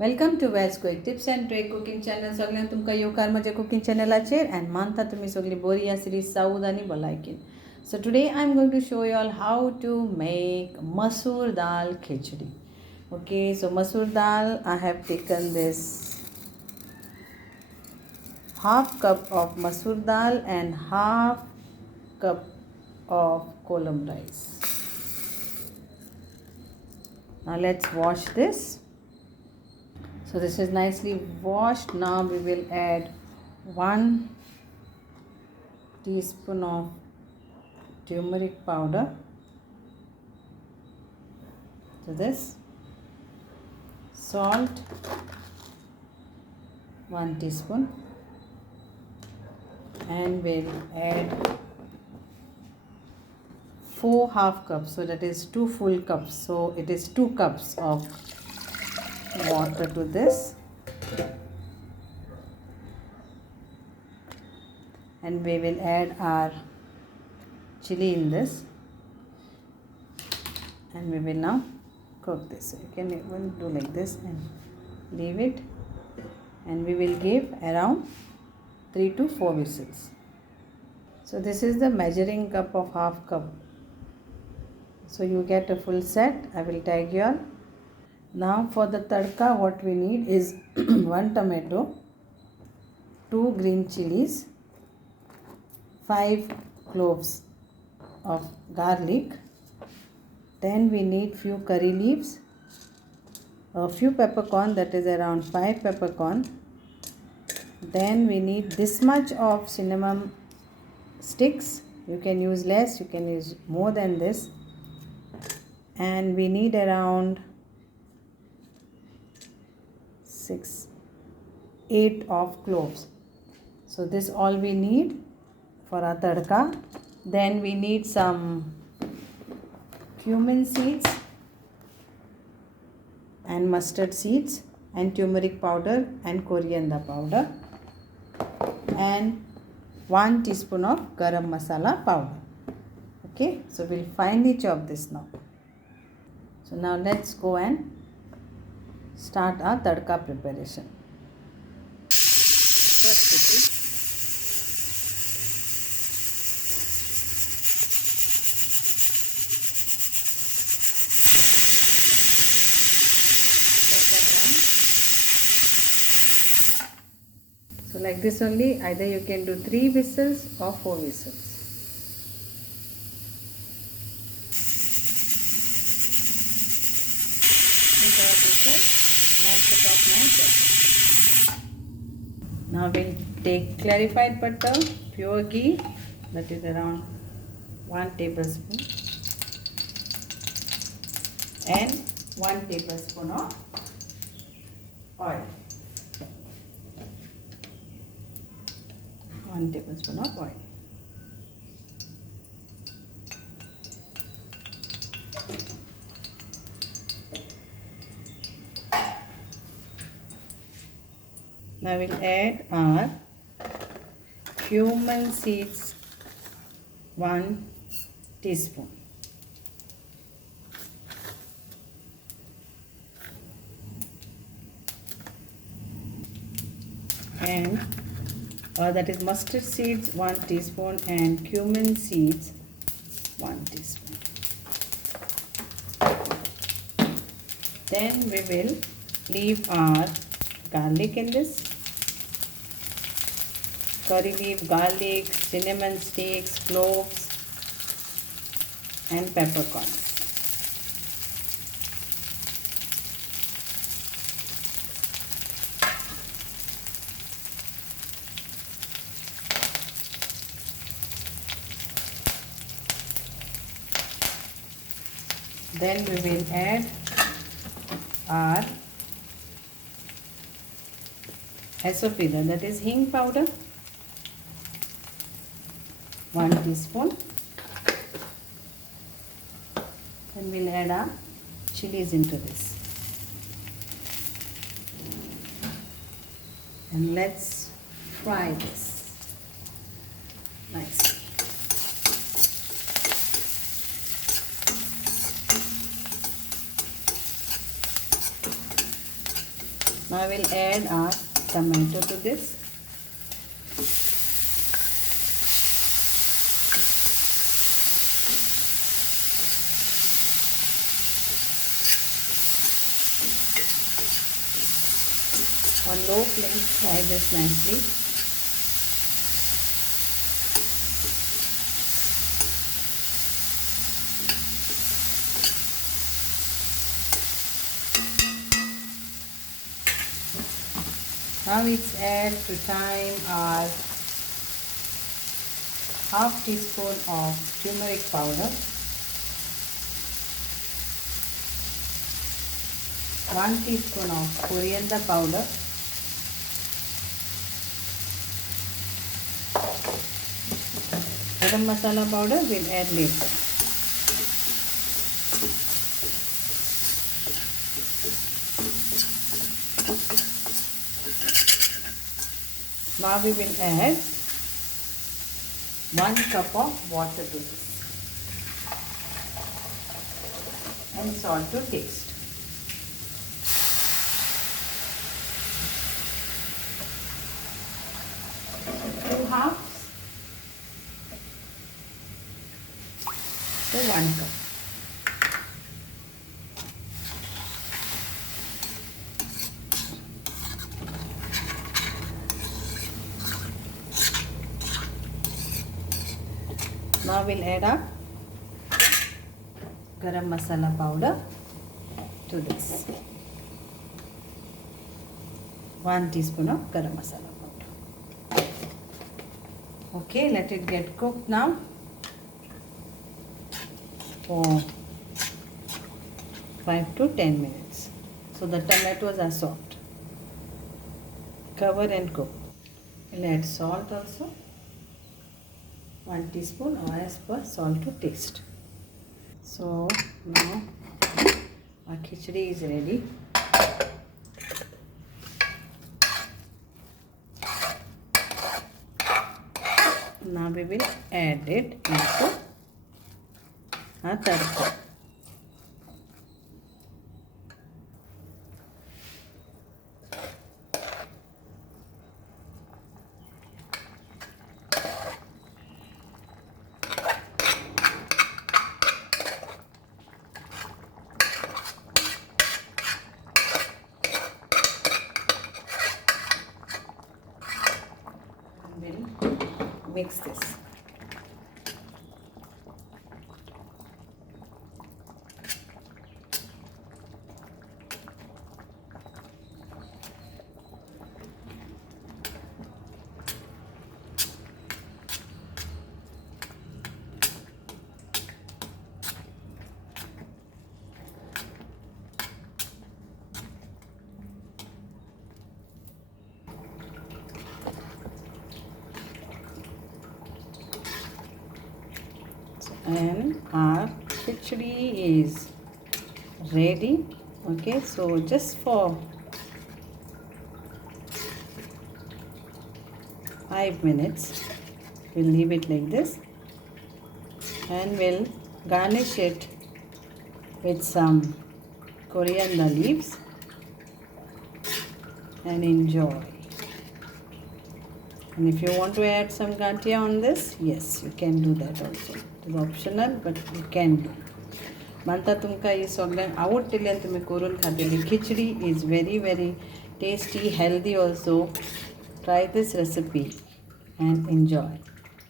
Welcome to veg quick tips and trick cooking channel. सगळ्यांना तुमकां येवकार म्हज्या कुकिंग चॅनलाचेर एंड मानता तुमी सगळीं बरी आसली साऊद आनी भलायकेन. So today I am going to show you all how to make Masoor Dal Khichdi. Okay, so Masoor Dal, I have taken this half cup of Masoor Dal and half cup of column rice. Now let's wash this. So this is nicely washed. Now we will add 1 teaspoon of turmeric powder to this, salt 1 teaspoon, and we'll add 4 half cups, so that is 2 full cups, so it is 2 cups of water to this, and we will add our chili in this, and we will now cook this. So you can even do like this and leave it, and we will give around 3 to 4 whistles. So this is the measuring cup of half cup, so you get a full set. I will tag you all. Now for the tadka, what we need is 1 tomato, 2 green chilies, 5 cloves of garlic, then we need few curry leaves, a few peppercorn, that is around 5 peppercorn, then we need this much of cinnamon sticks. You can use less, you can use more than this, and we need around 8 of cloves. So this all we need for our tadka. Then we need some cumin seeds and mustard seeds and turmeric powder and coriander powder and 1 teaspoon of garam masala powder. Okay, so we'll finely chop this now. So now let's go and start our tadka preparation. First it is second one. So like this only, either you can do 3 whistles or 4 whistles. Now we'll take clarified butter, pure ghee, that is around 1 tablespoon, and 1 tablespoon of oil. 1 tablespoon of oil. Now we'll add our cumin seeds, 1 teaspoon. And that is mustard seeds 1 teaspoon and cumin seeds 1 teaspoon. Then we will leave our garlic in this. Curry leaf, garlic, cinnamon sticks, cloves and peppercorns. Then we will add our SOP, that is hing powder, 1 teaspoon. Then we'll add our chilies into this. And let's fry this nicely. Now I will add our tomato to this. On low flame, fry this nicely. Now it's add to time our half teaspoon of turmeric powder, 1 teaspoon of coriander powder, garam masala powder we'll add later. Now we will add 1 cup of water to this and salt to taste. 2 halves to 1 cup. Now we'll add our garam masala powder to this. 1 teaspoon of garam masala powder. Okay, let it get cooked now for 5 to 10 minutes. So the tomatoes are soft. Cover and cook. We'll add salt also. 1 teaspoon or as per salt to taste. So now our khichdi is ready. Now we will add it into our tadka. We'll mix this. And our khichdi is ready. Okay, so just for 5 minutes we'll leave it like this and we'll garnish it with some coriander leaves and enjoy. And if you want to add some gantia on this, yes, you can do that also. It is optional, but you can do. Manta tumka is soglan आवडटली आणि तुम्ही करून खातेली. Khichdi is very very tasty, healthy also. Try this recipe and enjoy.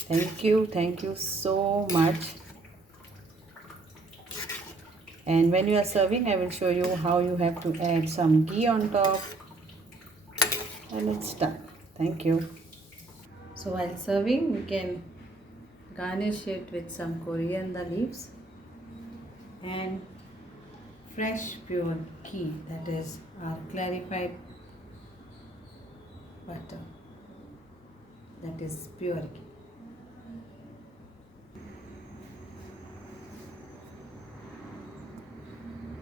Thank you so much. And when you are serving, I will show you how you have to add some ghee on top. And it's done. Thank you. So while serving, we can garnish it with some coriander leaves and fresh pure ghee, that is our clarified butter, that is pure ghee.